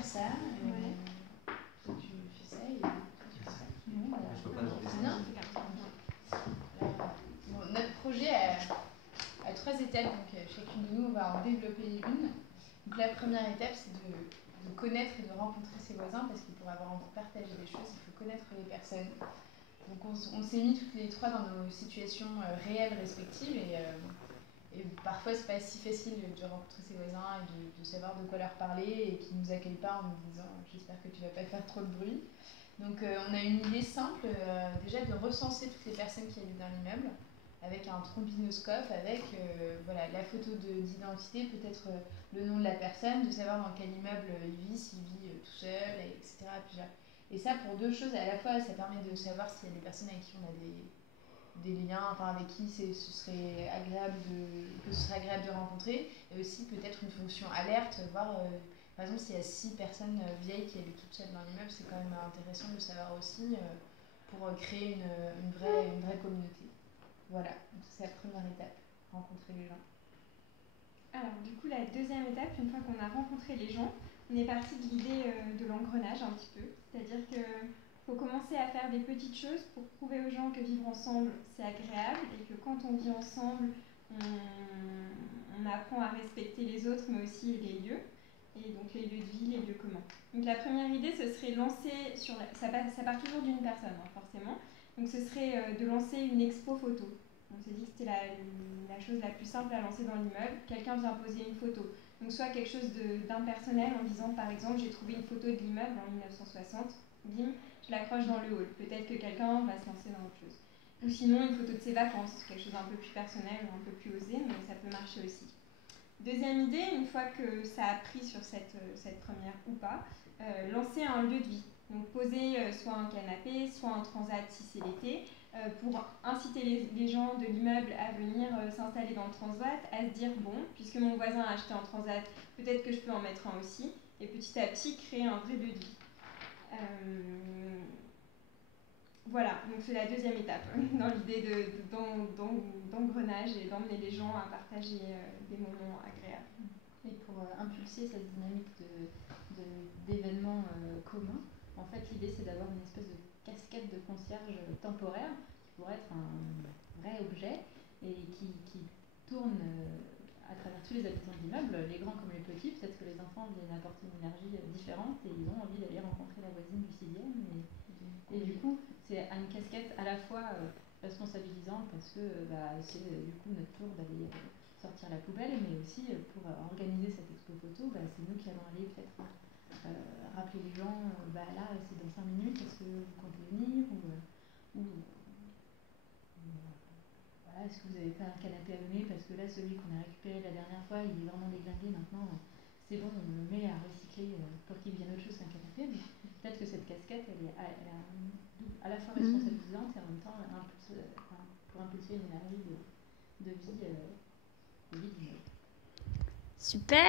faire ça. Toi, tu fais ça et toi, tu fais ça. Non, voilà. Bon, notre projet a 3 étapes, donc chacune de nous va en développer une. Donc la première étape, c'est de connaître et de rencontrer ses voisins, parce que pour avoir envie de partager des choses, il faut connaître les personnes. Donc on s'est mis toutes les 3 dans nos situations réelles respectives, et parfois c'est pas si facile de rencontrer ses voisins et de savoir de quoi leur parler, et qu'ils nous accueillent pas en nous disant j'espère que tu vas pas faire trop de bruit. Donc on a une idée simple, déjà de recenser toutes les personnes qui habitent dans l'immeuble, avec un trombinoscope, avec voilà, la photo d'identité, peut-être le nom de la personne, de savoir dans quel immeuble il vit, s'il vit tout seul, etc. Et ça pour 2 choses, à la fois ça permet de savoir s'il y a des personnes avec qui on a des liens, enfin avec qui ce serait agréable de rencontrer, et aussi peut-être une fonction alerte, voir par exemple s'il y a 6 personnes vieilles qui habitent toutes seules dans l'immeuble, c'est quand même intéressant de savoir aussi pour créer une vraie communauté. Voilà, c'est la première étape, rencontrer les gens. Alors du coup la deuxième étape, une fois qu'on a rencontré les gens, on est parti de l'idée de l'engrenage un petit peu, c'est-à-dire que faut commencer à faire des petites choses pour prouver aux gens que vivre ensemble c'est agréable, et que quand on vit ensemble on apprend à respecter les autres mais aussi les lieux, et donc les lieux de vie, les lieux communs. Donc la première idée ce serait lancer, ça part toujours d'une personne forcément, donc ce serait de lancer une expo photo. On s'est dit que c'était la chose la plus simple à lancer dans l'immeuble. Quelqu'un vient poser une photo. Donc soit quelque chose d'impersonnel en disant par exemple j'ai trouvé une photo de l'immeuble en 1960, bim, je l'accroche dans le hall. Peut-être que quelqu'un va se lancer dans autre chose. Ou sinon une photo de ses vacances, quelque chose d'un peu plus personnel, un peu plus osé, mais ça peut marcher aussi. Deuxième idée, une fois que ça a pris sur cette première ou pas, lancer un lieu de vie. Donc poser soit un canapé, soit un transat si c'est l'été, pour inciter les gens de l'immeuble à venir s'installer dans le transat, à se dire bon, puisque mon voisin a acheté un transat, peut-être que je peux en mettre un aussi, et petit à petit créer un vrai lieu de vie. Voilà, donc c'est la deuxième étape dans l'idée d'engrenage et d'emmener les gens à partager des moments agréables. Et pour impulser cette dynamique d'événements communs, en fait l'idée c'est d'avoir une espèce de casquette de concierge temporaire qui pourrait être un vrai objet et qui tourne à travers tous les habitants de l'immeuble, les grands comme les petits. Peut-être que les enfants viennent apporter une énergie différente et ils ont envie d'aller rencontrer la voisine du 6e, et du coup c'est une casquette à la fois responsabilisante, parce que c'est du coup notre tour d'aller sortir la poubelle, mais aussi pour organiser cette expo photo, c'est nous qui allons aller peut-être rappeler les gens, là c'est dans 5 minutes, est-ce que vous comptez venir, ou voilà, est-ce que vous n'avez pas un canapé à donner, parce que là celui qu'on a récupéré la dernière fois il est vraiment déglingué, maintenant c'est bon, on le met à recycler pour qu'il vienne autre chose qu'un canapé. Mais peut-être que cette casquette elle est à la fois responsabilisante et en même temps pour impulser une énergie de vie. Super.